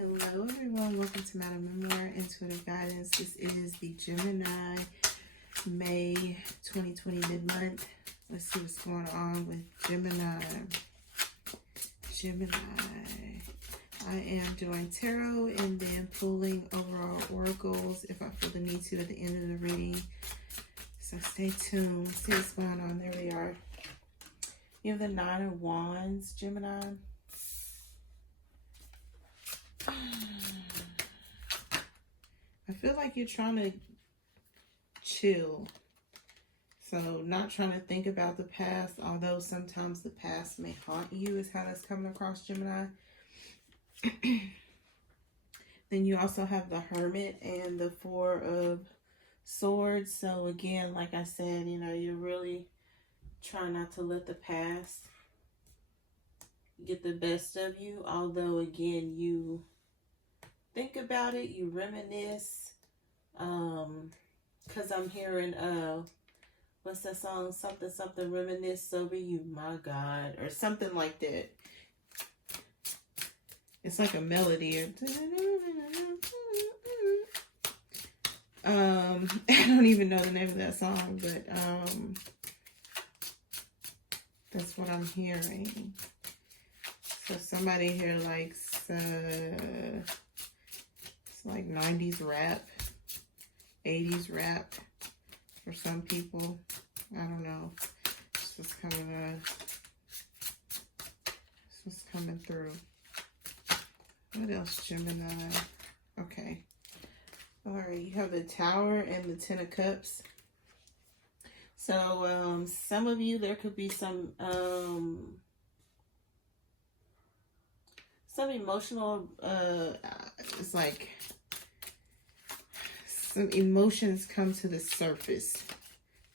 Hello everyone, welcome to MMemoir Intuitive Guidance. This is the Gemini May 2020 mid-month. Let's see what's going on with Gemini. I am doing tarot and then pulling overall oracles if I feel the need to at the end of the reading. So stay tuned. Let's see what's going on. There we are. You have the Nine of Wands, Gemini. I feel like you're trying to chill. So not trying to think about the past, although sometimes the past may haunt you is how that's coming across, Gemini. Then you also have the Hermit and the Four of Swords. So again, like I said, you know, you're really trying not to let the past get the best of you. Although again, you think about it, you reminisce. Cause I'm hearing what's that song? Something reminisce over you, my God, or something like that. It's like a melody. I don't even know the name of that song, but that's what I'm hearing. So somebody here likes it's like 90s rap, 80s rap for some people. I don't know. This was coming through. What else, Gemini? Okay. All right, you have the Tower and the Ten of Cups. So some of you, there could be some emotional, it's like some emotions come to the surface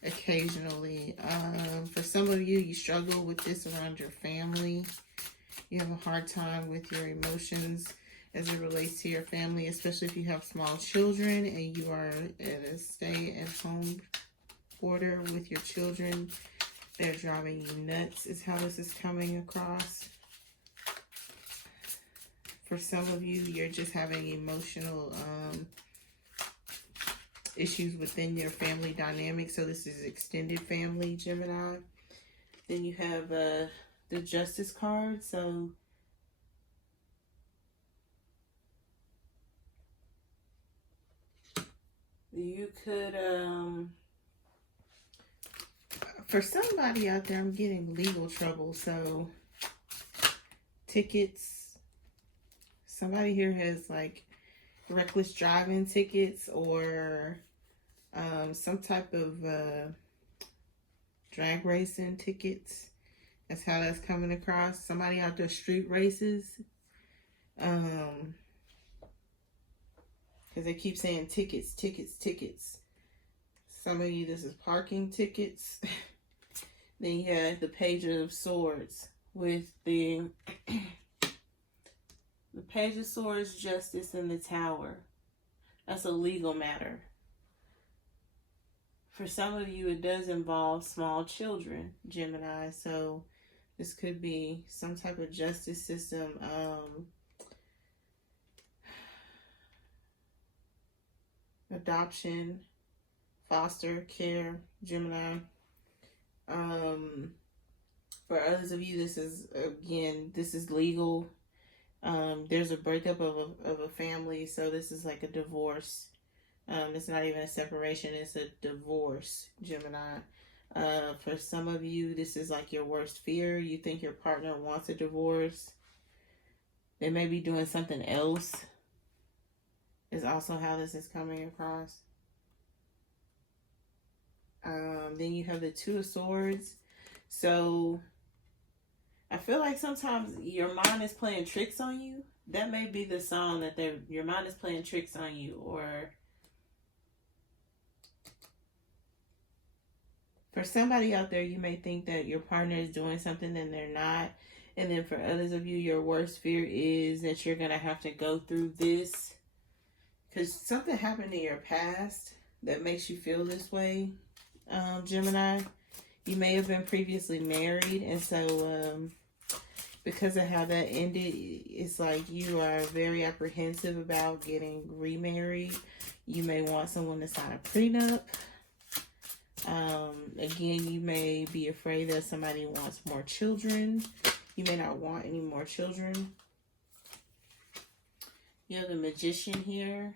occasionally. For some of you, you struggle with this around your family. You have a hard time with your emotions as it relates to your family, especially if you have small children and you are at a stay-at-home order with your children. They're driving you nuts is how this is coming across. For some of you, you're just having emotional issues within your family dynamic. So this is extended family, Gemini. Then you have the Justice card. So you could, for somebody out there, I'm getting legal trouble. So tickets. Somebody here has like reckless driving tickets or some type of drag racing tickets. That's how that's coming across. Somebody out there street races. Because they keep saying tickets, tickets, tickets. Some of you, this is parking tickets. Then you have the Page of Swords with the Page of Swords, Justice, and the Tower. That's a legal matter. For some of you, it does involve small children, Gemini. So this could be some type of justice system. Adoption, foster care, Gemini. For others of you, this is, again, this is legal. There's a breakup of a family, so this is like a divorce. It's not even a separation, it's a divorce, Gemini. For some of you, this is like your worst fear. You think your partner wants a divorce. They may be doing something else, is also how this is coming across. Then you have the Two of Swords. So I feel like sometimes your mind is playing tricks on you. That may be the song that your mind is playing tricks on you. Or for somebody out there, you may think that your partner is doing something and they're not. And then for others of you, your worst fear is that you're going to have to go through this. Because something happened in your past that makes you feel this way, Gemini. You may have been previously married, and so because of how that ended, it's like you are very apprehensive about getting remarried. You may want someone to sign a prenup. Again, you may be afraid that somebody wants more children. You may not want any more children. You have the Magician here.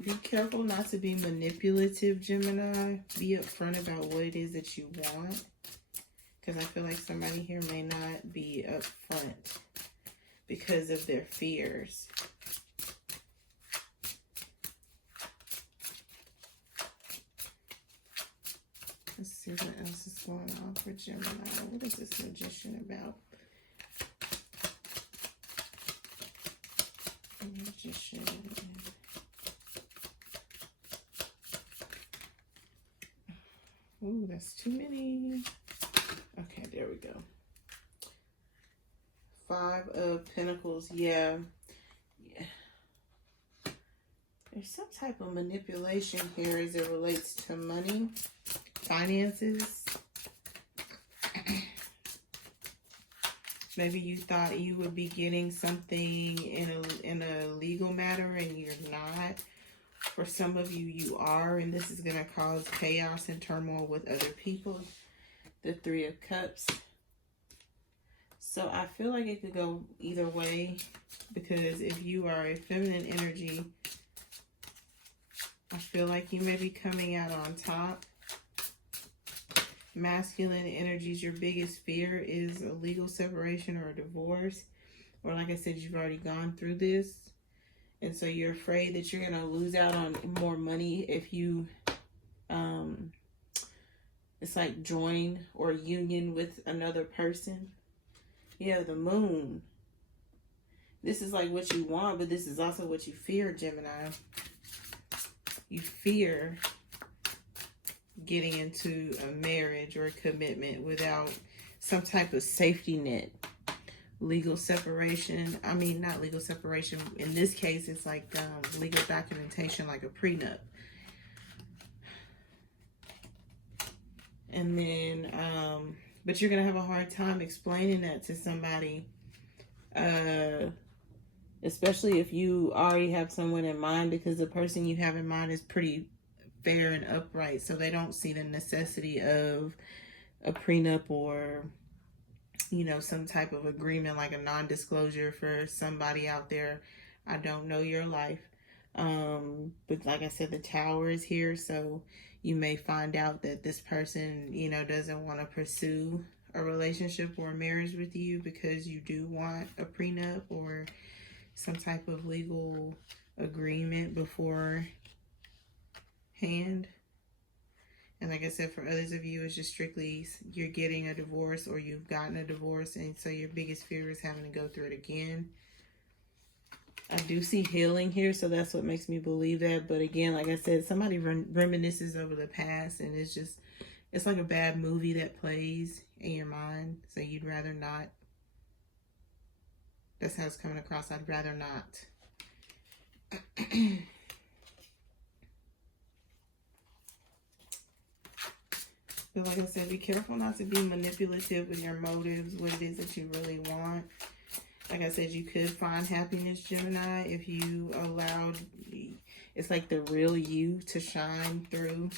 Be careful not to be manipulative, Gemini. Be upfront about what it is that you want. Because I feel like somebody here may not be upfront because of their fears. Let's see what else is going on for Gemini. What is this Magician about? Magician. Ooh, that's too many. Okay, there we go. 5 of Pentacles. Yeah. There's some type of manipulation here as it relates to money, finances. Maybe you thought you would be getting something in a legal matter and you're not. For some of you, you are, and this is going to cause chaos and turmoil with other people. The 3 of Cups. So I feel like it could go either way, because if you are a feminine energy, I feel like you may be coming out on top. Masculine energies, your biggest fear is a legal separation or a divorce. Or like I said, you've already gone through this. And so you're afraid that you're going to lose out on more money if you, it's like join or union with another person. Yeah, the Moon. This is like what you want, but this is also what you fear, Gemini. You fear getting into a marriage or a commitment without some type of safety net. Legal separation. I mean, not legal separation. In this case, it's like legal documentation, like a prenup. And then, but you're going to have a hard time explaining that to somebody. Especially if you already have someone in mind, because the person you have in mind is pretty fair and upright. So they don't see the necessity of a prenup or, you know, some type of agreement like a non-disclosure for somebody out there. I don't know your life. But like I said, the Tower is here. So you may find out that this person, you know, doesn't want to pursue a relationship or a marriage with you because you do want a prenup or some type of legal agreement beforehand. And like I said, for others of you, it's just strictly you're getting a divorce or you've gotten a divorce. And so your biggest fear is having to go through it again. I do see healing here, so that's what makes me believe that. But again, like I said, somebody reminisces over the past, and it's just, it's like a bad movie that plays in your mind. So you'd rather not. That's how it's coming across. I'd rather not. But like I said, be careful not to be manipulative with your motives, what it is that you really want. Like I said, you could find happiness, Gemini, if you allowed, it's like the real you to shine through.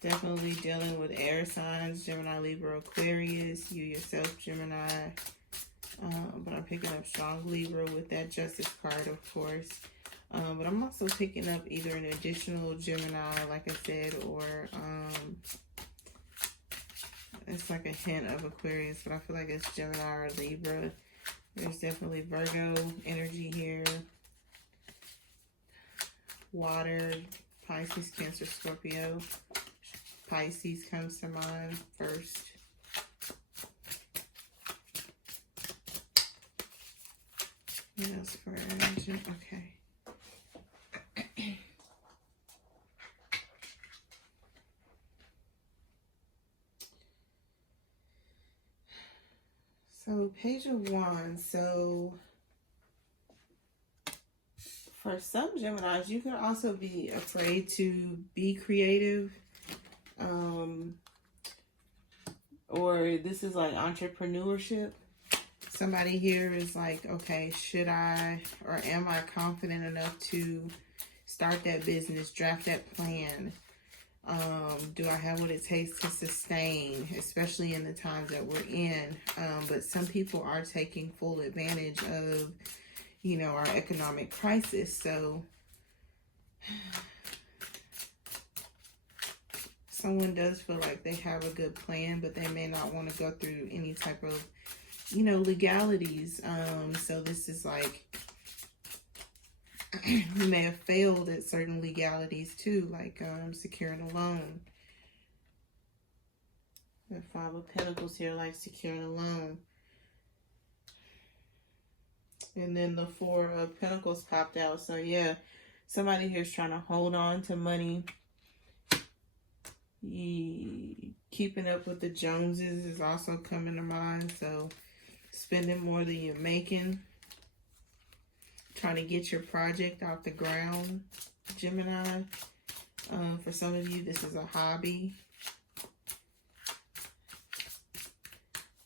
Definitely dealing with air signs, Gemini, Libra, Aquarius, you yourself, Gemini. But I'm picking up strong Libra with that Justice card, of course. But I'm also picking up either an additional Gemini, like I said, or it's like a hint of Aquarius, but I feel like it's Gemini or Libra. There's definitely Virgo energy here. Water, Pisces, Cancer, Scorpio. Pisces comes to mind first. What else for energy? Okay. So, Page of Wands. So, for some Geminis, you can also be afraid to be creative. or this is like entrepreneurship. Somebody here is like, okay, should I or am I confident enough to start that business, draft that plan? Do I have what it takes to sustain, especially in the times that we're in? But some people are taking full advantage of, you know, our economic crisis. So someone does feel like they have a good plan, but they may not want to go through any type of, you know, legalities. So this is like, you may have failed at certain legalities too, like securing a loan. The Five of Pentacles here, like securing a loan. And then the Four of Pentacles popped out. So yeah, somebody here is trying to hold on to money. Keeping up with the Joneses is also coming to mind. So spending more than you're making. Trying to get your project off the ground, Gemini. For some of you, this is a hobby.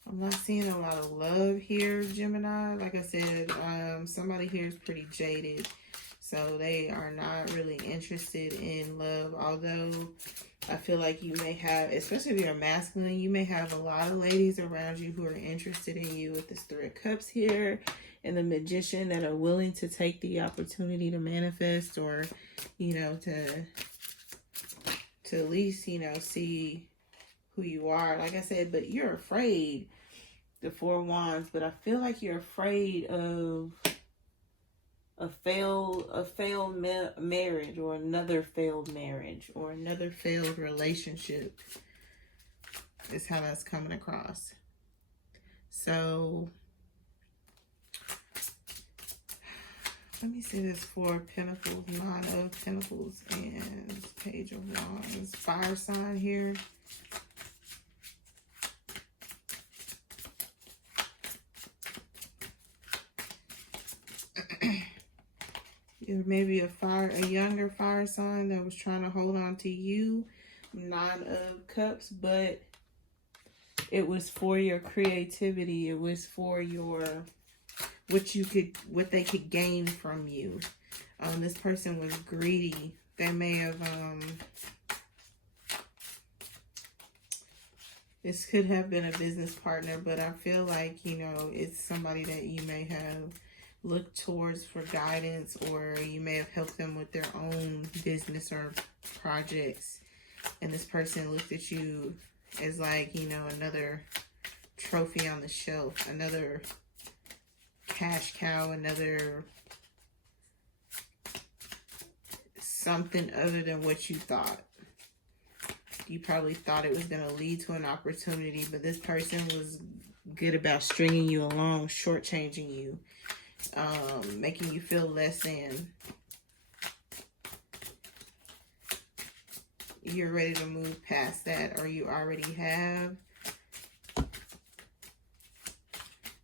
I'm not seeing a lot of love here, Gemini. Like I said, somebody here is pretty jaded. So they are not really interested in love. Although I feel like you may have, especially if you're masculine, you may have a lot of ladies around you who are interested in you with this Three of Cups here. And the Magician, that are willing to take the opportunity to manifest, or, you know, to at least, you know, see who you are. Like I said, but you're afraid, the Four of Wands, but I feel like you're afraid of a failed marriage, or another failed marriage, or another failed relationship is how that's coming across. So let me see this Four of Pentacles, Nine of Pentacles, and Page of Wands. Fire sign here. Maybe a younger fire sign that was trying to hold on to you. Nine of Cups, but it was for your creativity. It was for your what they could gain from you. This person was greedy. They may have this could have been a business partner, but I feel like, you know, it's somebody that you may have looked towards for guidance, or you may have helped them with their own business or projects, and this person looked at you as like, you know, another trophy on the shelf, another cash cow, another something other than what you thought. You probably thought it was going to lead to an opportunity, but this person was good about stringing you along, shortchanging you, making you feel less than. You're ready to move past that, or you already have.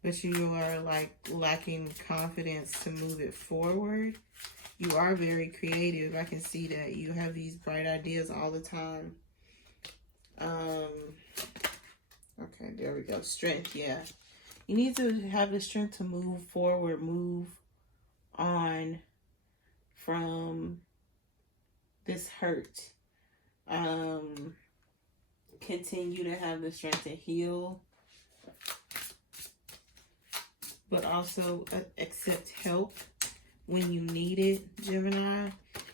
But you are like lacking confidence to move it forward. You are very creative. I can see that. You have these bright ideas all the time. Okay, there we go. Strength, yeah. You need to have the strength to move forward, move on from this hurt. Continue to have the strength to heal, but also accept help when you need it, Gemini.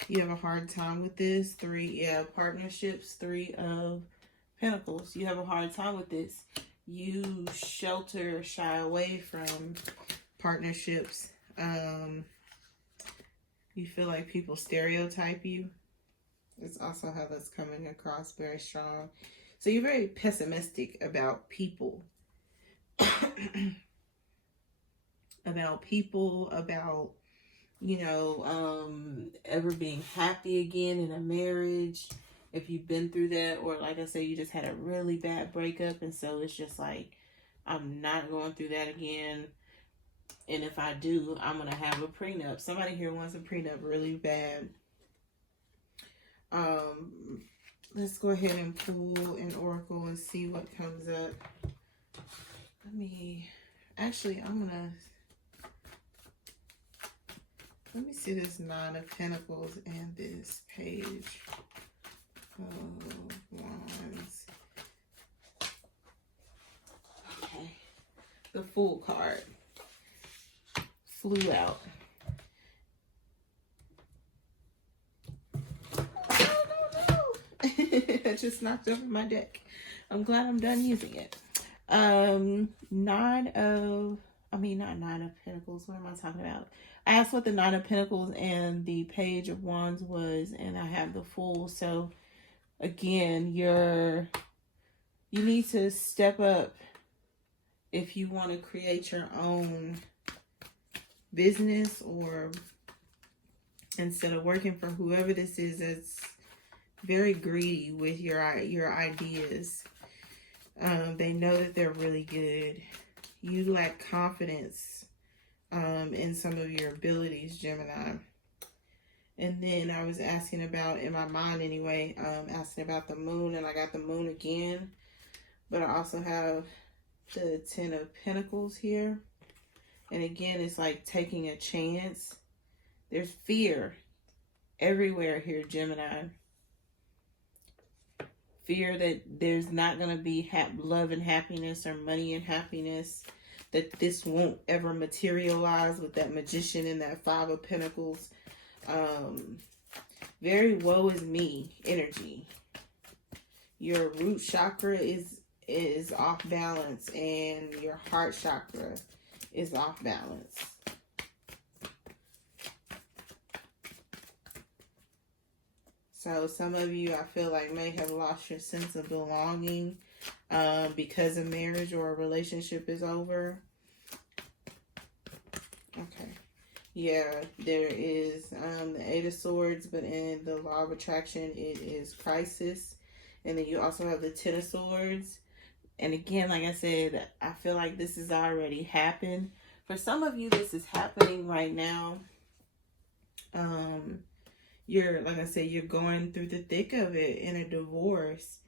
You have a hard time with this. Partnerships, Three of Pentacles. You have a hard time with this. You shelter, shy away from partnerships. You feel like people stereotype you. It's also how that's coming across very strong. So you're very pessimistic about people. about, you know, ever being happy again in a marriage. If you've been through that, or like I said, you just had a really bad breakup, and so it's just like, I'm not going through that again. And if I do, I'm going to have a prenup. Somebody here wants a prenup really bad. Let's go ahead and pull an oracle and see what comes up. Let me see this Nine of Pentacles and this Page of Wands. Okay. The Fool card flew out. I just knocked over my deck. I'm glad I'm done using it. Not Nine of Pentacles. What am I talking about? I asked what the Nine of Pentacles and the Page of Wands was, and I have the Fool. So again, you need to step up if you want to create your own business, or instead of working for whoever this is that's very greedy with your ideas. They know that they're really good. You lack confidence in some of your abilities, Gemini. And then I was asking about, in my mind anyway, asking about the moon, and I got the moon again. But I also have the Ten of Pentacles here. And again, it's like taking a chance. There's fear everywhere here, Gemini. Fear that there's not going to be love and happiness, or money and happiness, that this won't ever materialize with that Magician and that Five of Pentacles. Very woe is me energy. Your root chakra is off balance, and your heart chakra is off balance. So some of you, I feel like, may have lost your sense of belonging because a marriage or a relationship is over. Okay. Yeah, there is the Eight of Swords, but in the Law of Attraction, it is crisis. And then you also have the Ten of Swords. And again, like I said, I feel like this has already happened. For some of you, this is happening right now. Like I said, you're going through the thick of it in a divorce.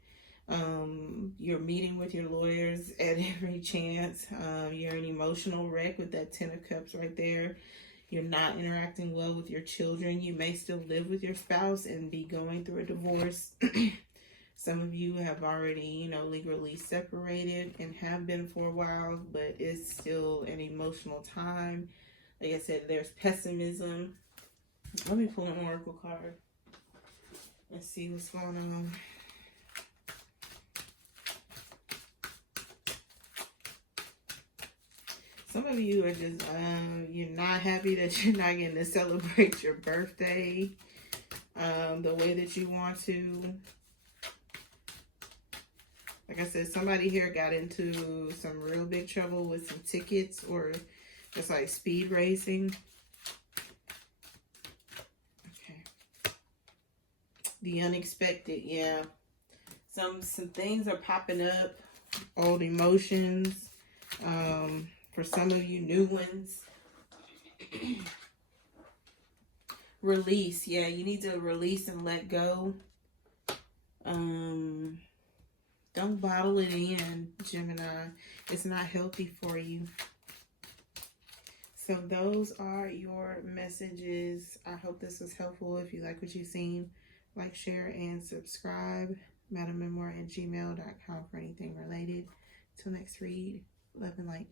You're meeting with your lawyers at every chance. You're an emotional wreck with that Ten of Cups right there. You're not interacting well with your children. You may still live with your spouse and be going through a divorce. Some of you have already, legally separated and have been for a while, but it's still an emotional time. Like I said, there's pessimism. Let me pull an oracle card and see what's going on. Some of you are just, you're not happy that you're not getting to celebrate your birthday the way that you want to. Like I said, somebody here got into some real big trouble with some tickets, or just like speed racing. Okay. The unexpected, yeah. Some things are popping up. Old emotions. For some of you, new ones. Release, yeah. You need to release and let go. Don't bottle it in, Gemini. It's not healthy for you. So those are your messages. I hope this was helpful. If you like what you've seen, like, share, and subscribe. MMemoir@gmail.com for anything related. Till next read, love and light.